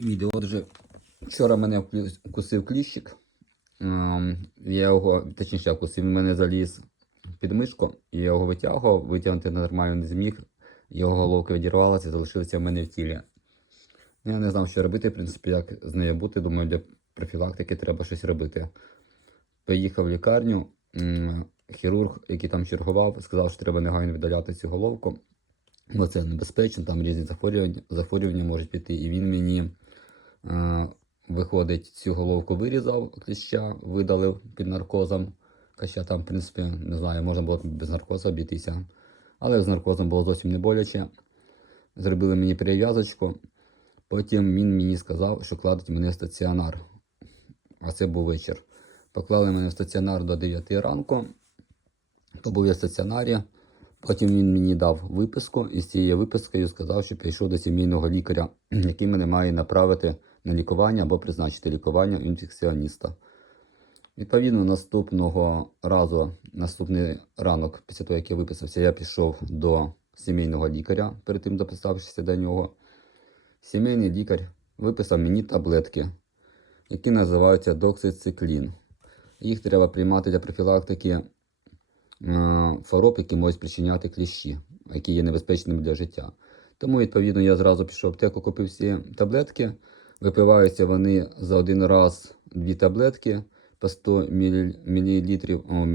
відео. Отже, вчора мене вкусив кліщик. Ем, Я його, точніше, вкусив, він мене заліз під мишку, і я його витягував, витягнути нормально не зміг. Його головка відірвалася, залишилася в мене в тілі. Ну, Я не знав, що робити, в принципі, як з нею бути. Думаю, для профілактики треба щось робити. Поїхав в лікарню. Хірург, який там чергував, сказав, що треба негайно видаляти цю головку. Бо це небезпечно, там різні захворювання, захворювання можуть піти. І він мені, виходить, цю головку вирізав кліща, видалив під наркозом. Хоча там, в принципі, не знаю, можна було без наркозу обійтися. Але з наркозом було зовсім не боляче. Зробили мені перев'язочку. Потім він мені сказав, що кладуть мене в стаціонар. А це був вечір. Поклали мене в стаціонар до 9 ранку. То був я в стаціонарі. Потім він мені дав виписку, і з цією випискою сказав, що прийшов до сімейного лікаря, який мене має направити на лікування або призначити лікування інфекціоніста. Відповідно, наступного разу, наступний ранок, після того, як я виписався, я пішов до сімейного лікаря, перед тим записавшися до нього. Сімейний лікар виписав мені таблетки, які називаються доксициклін. Їх треба приймати для профілактики е, хвороб, які можуть спричиняти кліщі, які є небезпечними для життя. Тому, відповідно, я зразу пішов в аптеку, купив всі таблетки. Випиваються вони за один раз дві таблетки по 100 мл, мілілітрів, о.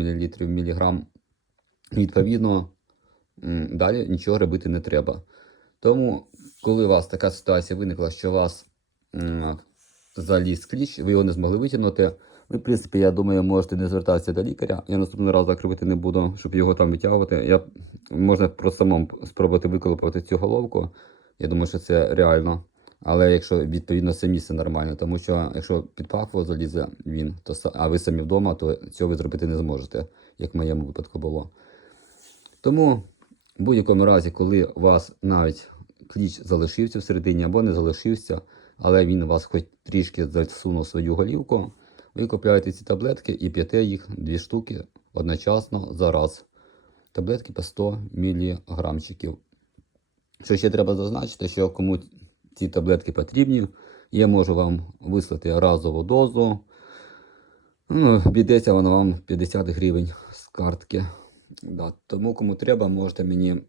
Відповідно, далі нічого робити не треба. Тому, коли у вас така ситуація виникла, що у вас заліз кліщ, ви його не змогли витягнути. Ви, в принципі, я думаю, можете не звертатися до лікаря. Я наступний раз так робити не буду, щоб його там витягувати. Я, можна просто самому спробувати виколупати цю головку. Я думаю, що це реально. Але якщо відповідно це місце нормально, тому що якщо під пахву залізе він, то а ви самі вдома, то цього ви зробити не зможете, як в моєму випадку було. Тому в будь-якому разі, коли у вас навіть кліч залишився всередині або не залишився, але він вас хоч трішки засунув свою голівку, ви купляєте ці таблетки і п'єте їх дві штуки одночасно за раз. Таблетки по 100 міліграмчиків. Що ще треба зазначити, що кому ці таблетки потрібні, я можу вам вислати разову дозу. Ну, обійдеться вона вам 50 гривень з картки. Да. Тому кому треба, можете мені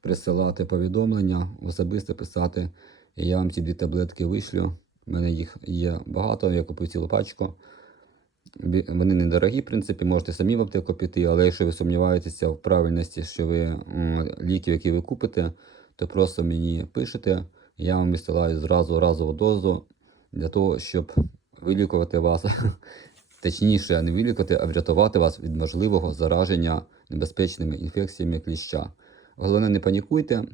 присилати повідомлення, особисто писати. І я вам ці дві таблетки вишлю. У мене їх є багато, я купив цілу пачку. Вони недорогі, в принципі, можете самі в аптеку піти, але якщо ви сумніваєтеся в правильності, що ви ліків, які ви купите, то просто мені пишете, я вам відсилаю зразу разову дозу для того, щоб вилікувати вас, точніше, не вилікувати, а врятувати вас від можливого зараження небезпечними інфекціями кліща. Головне, не панікуйте,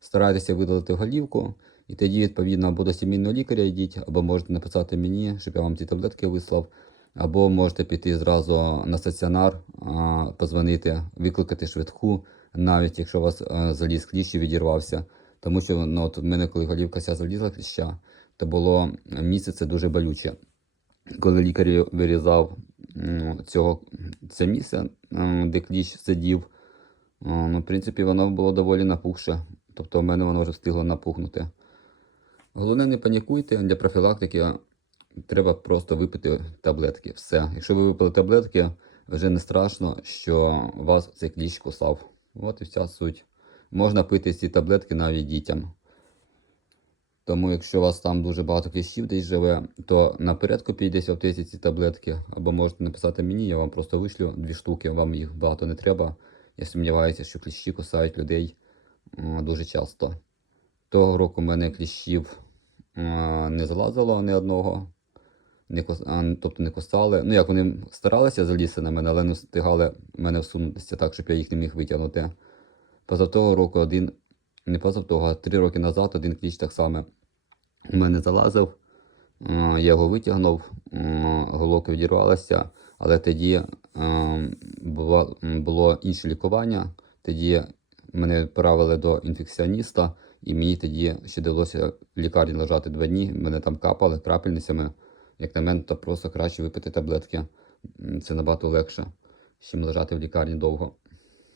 старайтеся видалити голівку, і тоді, відповідно, або до сімейного лікаря йдіть, або можете написати мені, щоб я вам ці таблетки вислав, або можете піти зразу на стаціонар, позвонити, викликати швидку, навіть якщо у вас а, заліз кліщ і відірвався. Тому що ну, от в мене, коли голівка ця залізла кліща, то було місяце дуже болюче. Коли лікар вирізав м, цього, це місце, де кліщ сидів, Ну, в принципі, воно було доволі напухше. Тобто в мене воно вже встигло напухнути. Головне, не панікуйте, для профілактики треба просто випити таблетки. Все. Якщо ви випили таблетки, вже не страшно, що вас цей кліщ кусав. От і вся суть. Можна пити ці таблетки навіть дітям. Тому, якщо у вас там дуже багато кліщів десь живе, то наперед купіть в аптеці ці таблетки, або можете написати мені, я вам просто вишлю дві штуки, вам їх багато не треба. Я сумніваюся, що кліщі кусають людей дуже часто. Того року в мене кліщів не залазило ні одного, не кус... тобто не кусали. Ну як вони старалися залізти на мене, але не встигали мене всунутися так, щоб я їх не міг витягнути. Поза того року один, не поза того, а три роки назад один кліщ так само у мене залазив. Е, Я його витягнув, головка відірвалася, але тоді е, було, було інше лікування. Тоді мене відправили до інфекціоніста, і мені тоді ще довелося в лікарні лежати два дні. Мене там капали крапельницями. Як на мене, то просто краще випити таблетки. Це набагато легше, ніж лежати в лікарні довго.